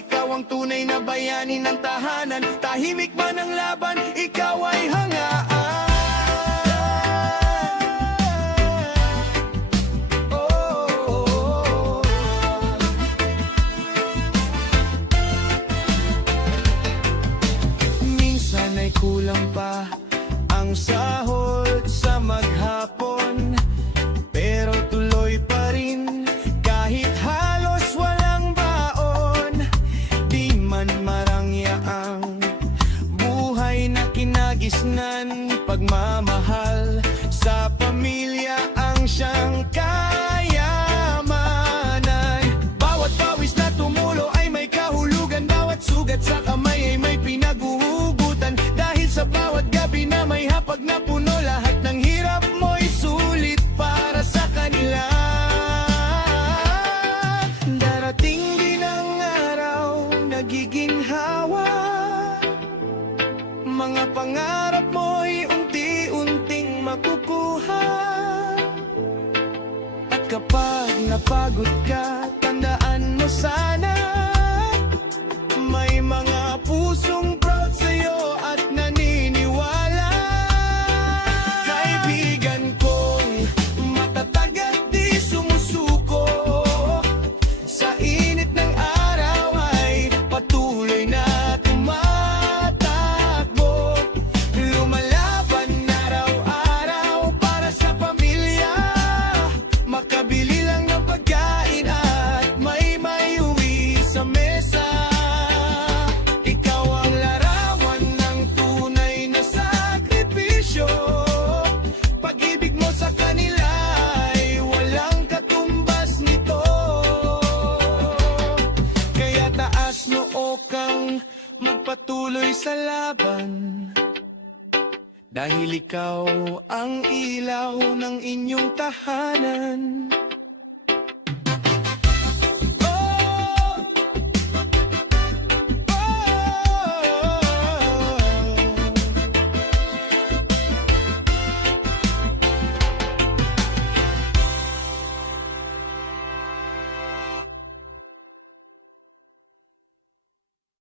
ikaw ang tunay na bayani ng tahanan. Tahimik man ang laban, ikaw ay hangaan. Minsan ay kulang pa ang sahod sa maghapon, pero tuloy pa rin kahit halos walang baon. Di man marangya ang buhay na kinagisnan, pagmamahal sa pamilya ang siyang kayamanan. Bawat pawis na tumulo ay may kahulugan, bawat sugat sa kamay ay may pinaghuhugutan. Dahil sa bawat gabi na may hapag na puno, lahat ng hirap mo'y sulit para sa kanila. Darating din ang araw nagiginhawa, mga pangarap mo'y unti-unting makukuha. At kapag napagod ka, tandaan mo sana, may mga pusong proud sa'yo at naniniwala. Kaibigan kong matatag at di sumusuko, sa init ng araw ay patuloy na tumatakbo. Lumalaban araw-araw para sa pamilya, makabili lang ng pagkain at may maiuwi sa mesa. Ikaw ang larawan ng tunay na sakripisyo, pag-ibig mo sa kanila ay walang katumbas nito. Kaya taas noo kang magpatuloy sa laban, dahil ikaw ang ilaw ng inyong tahanan.